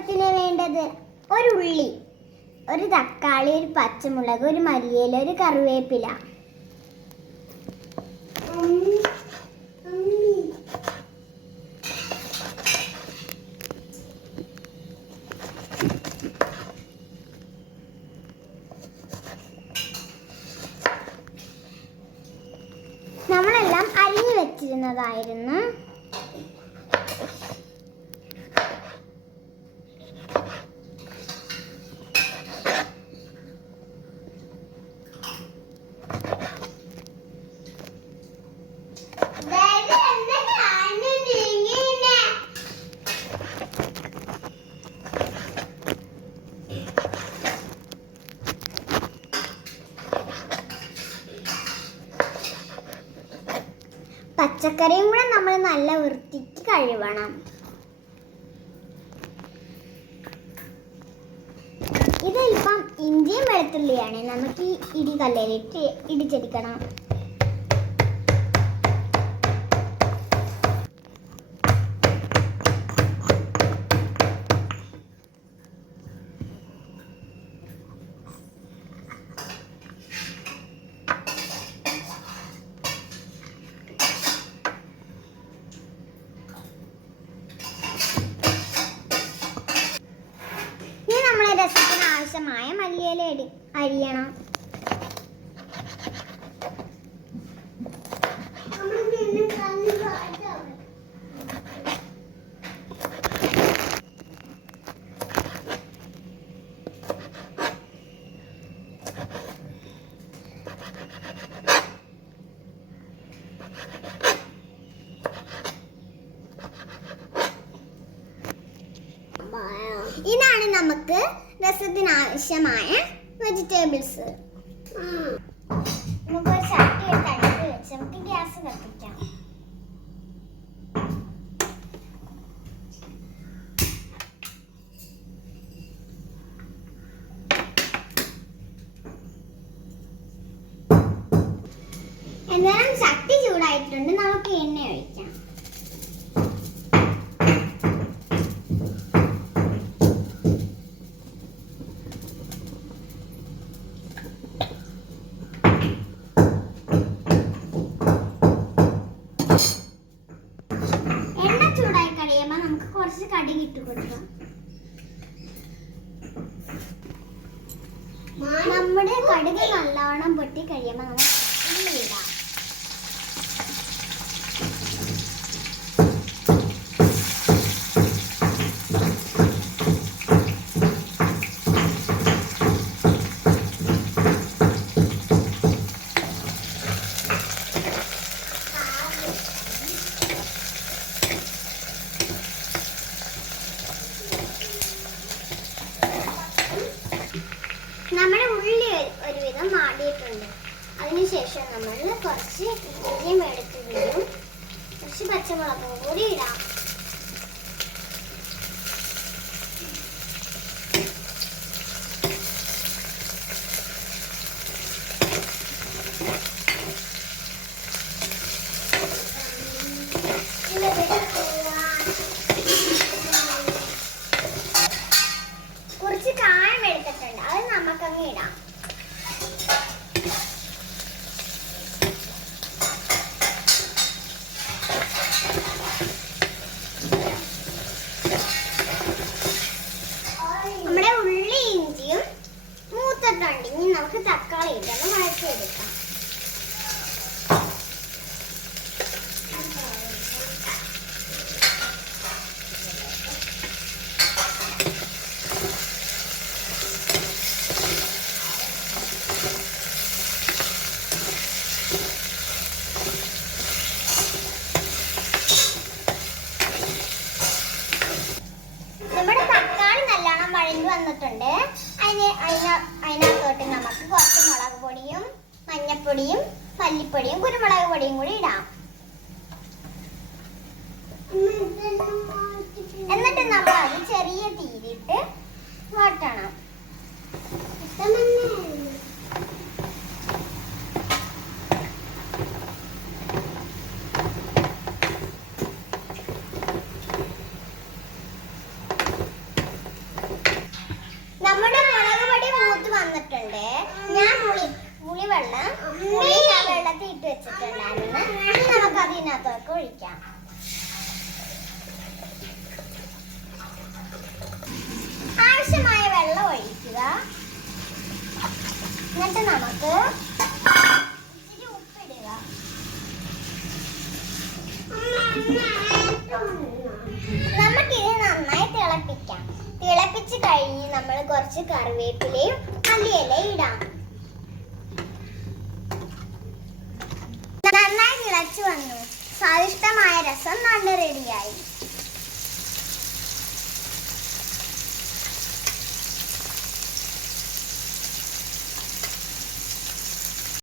രസത്തിന് വേണ്ടത് ഒരു ഉള്ളി, ഒരു തക്കാളി, ഒരു പച്ചമുളക്, ഒരു മല്ലിയില, ഒരു കറിവേപ്പില. നമ്മളെല്ലാം അരിഞ്ഞു വെച്ചിരുന്നതായിരുന്നു. പച്ചക്കറിയും കൂടെ നമ്മൾ നല്ല വൃത്തിക്ക് കഴുകണം. ഇതിപ്പം ഇഞ്ചിയും വെളുത്തുള്ളിയാണ്. നമുക്ക് ഈ ഇടികല്ലിലിട്ട് ഇടിച്ചെടുക്കണം. രസത്തിന് ആവശ്യമായ മല്ലിയില അരിയണം. ഇതാണ് നമുക്ക് രസത്തിന് ആവശ്യമായ വെജിറ്റബിൾസ്. നമുക്ക് ഒരു ചട്ടി എടുത്ത് അടുപ്പ് വെച്ച് നമുക്ക് ഗ്യാസ് കത്തിക്കാം. എന്നാലും ചട്ടി ചൂടായിട്ടുണ്ട്. നമുക്ക് എണ്ണ ഒഴിക്കാം. കുറച്ച് കടുക് ഇട്ട് കൊടുക്കാം. നമ്മുടെ കടുക് നല്ലോണം പൊട്ടി കഴിയുമ്പോൾ നമ്മൾ ഉള്ളി ഇടാം. നമ്മുടെ ഉള്ളി ഒരുവിധം മാടിയിട്ടുണ്ട്. അതിനുശേഷം നമ്മൾ കുറച്ച് ഇഞ്ചിയും വെളുത്തുള്ളിയും കുറച്ച് പച്ചമുളകും കൂടി ഇടാം. കുറച്ച് കായം എടുത്തിട്ടുണ്ട്. അത് നമുക്കങ്ങ് ഇടാം. നമ്മുടെ ഉള്ളി ഇഞ്ചിയും മൂത്തിട്ടുണ്ട്. ഇനി നമുക്ക് തക്കാളി ഇട്ടൊന്ന് വഴറ്റിയെടുക്കാം. വന്നിട്ടുണ്ട്. അതിനകത്തോട്ട് നമുക്ക് കുറച്ച് മുളക് പൊടിയും മഞ്ഞപ്പൊടിയും മല്ലിപ്പൊടിയും കുരുമുളക് പൊടിയും കൂടി ഇടാം. എന്നിട്ട് നമ്മൾ അത് ചെറിയ തീയിലിട്ട് വാട്ടണം. പുളിവെള്ളം വെള്ളത്തിൽ ഇട്ട് വെച്ചിട്ടുണ്ടായിരുന്നു. ഇനി നമുക്ക് അതിനകത്തൊക്കെ ഒഴിക്കാം. ആവശ്യമായ വെള്ളം ഒഴിക്കുക. എന്നിട്ട് നമുക്ക് ഇച്ചിരി ഉപ്പിടുക. നമുക്കിത് നന്നായി തിളപ്പിക്കാം. തിളപ്പിച്ച് കഴിഞ്ഞ് നമ്മൾ കുറച്ച് കറിവേപ്പിലയും മല്ലിയിലയും ഇടാം. നന്നായി തിളച്ചു വന്നു. സ്വാദിഷ്ടമായ രസം നല്ല റെഡിയായി.